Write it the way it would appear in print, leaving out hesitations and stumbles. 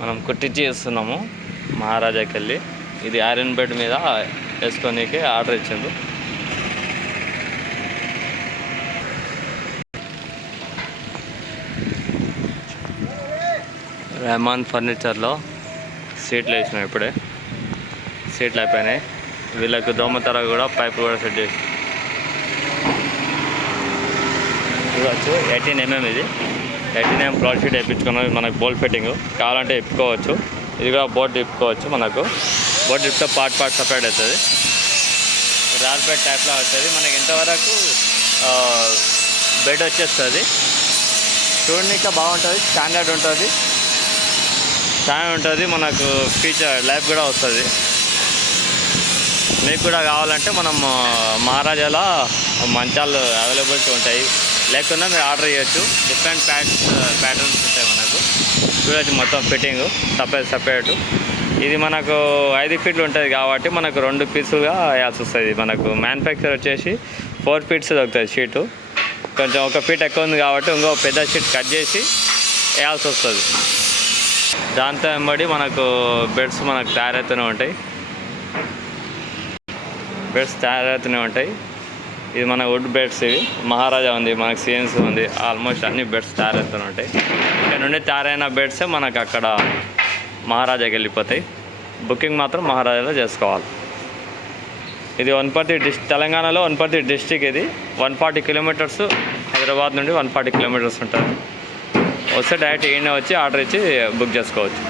మనం కుట్టించి ఇస్తున్నాము మహారాజాకి వెళ్ళి. ఇది ఐరన్ బెడ్ మీద వేసుకోనికి ఆర్డర్ ఇచ్చిండు. రెహమాన్ ఫర్నిచర్లో సీట్లు వేసినాం. ఇప్పుడే సీట్లు అయిపోయినాయి. వీళ్ళకు దోమతెర కూడా పైపు కూడా సెట్ చేసి చూడవచ్చు. 18mm ఇది 18mm ఫ్లాట్ షీట్ వేయించుకున్నది. మనకు బోల్ట్ ఫిట్టింగ్ కావాలంటే ఇప్పుకోవచ్చు. ఇది కూడా బోర్డు ఇప్పుకోవచ్చు. మనకు బోర్డు ఇప్పితే పార్ట్ సపరేట్ అవుతుంది. రాల్ బెడ్ టైప్లో అవుతుంది. మనకి ఇంతవరకు బెడ్ వచ్చేస్తుంది. చూడడానికి బాగుంటుంది. స్టాండర్డ్ ఉంటుంది. మనకు ఫీచర్ లైఫ్ కూడా వస్తుంది. మీకు కూడా కావాలంటే మనం మహారాజాలో మంచాలు అవైలబిలిటీ ఉంటాయి. లేకుండా మీరు ఆర్డర్ చేయొచ్చు. డిఫరెంట్ ప్యాటర్న్స్ ఉంటాయి. మనకు చూడొచ్చు. మొత్తం ఫిట్టింగ్ సపరేట్. ఇది మనకు 5 ఫీట్లు ఉంటుంది కాబట్టి మనకు 2 పీసులుగా వేయాల్సి వస్తుంది. మనకు మ్యానుఫ్యాక్చర్ వచ్చేసి 4 ఫీట్స్ దొరుకుతుంది షీటు. కొంచెం 1 ఫీట్ ఎక్కువ ఉంది కాబట్టి ఇంకో పెద్ద షీట్ కట్ చేసి వేయాల్సి వస్తుంది. దాంతో వెంబడి మనకు బెడ్స్ మనకు తయారవుతూనే ఉంటాయి. ఇది మన వుడ్ బెడ్స్. ఇవి మహారాజా ఉంది, మనకు సిఎన్సీ ఉంది. ఆల్మోస్ట్ అన్ని బెడ్స్ తయారవుతూనే ఉంటాయి. ఇక్కడ నుండి తయారైన బెడ్సే మనకు అక్కడ మహారాజాకి వెళ్ళిపోతాయి. బుకింగ్ మాత్రం మహారాజాలో చేసుకోవాలి. ఇది వనపర్తి తెలంగాణలో వనపర్తి డిస్టిక్. ఇది 140 కిలోమీటర్స్ హైదరాబాద్ నుండి 140 కిలోమీటర్స్ ఉంటుంది. వస్తే డైరెక్ట్ ఈయన వచ్చి ఆర్డర్ ఇచ్చి బుక్ చేసుకోవచ్చు.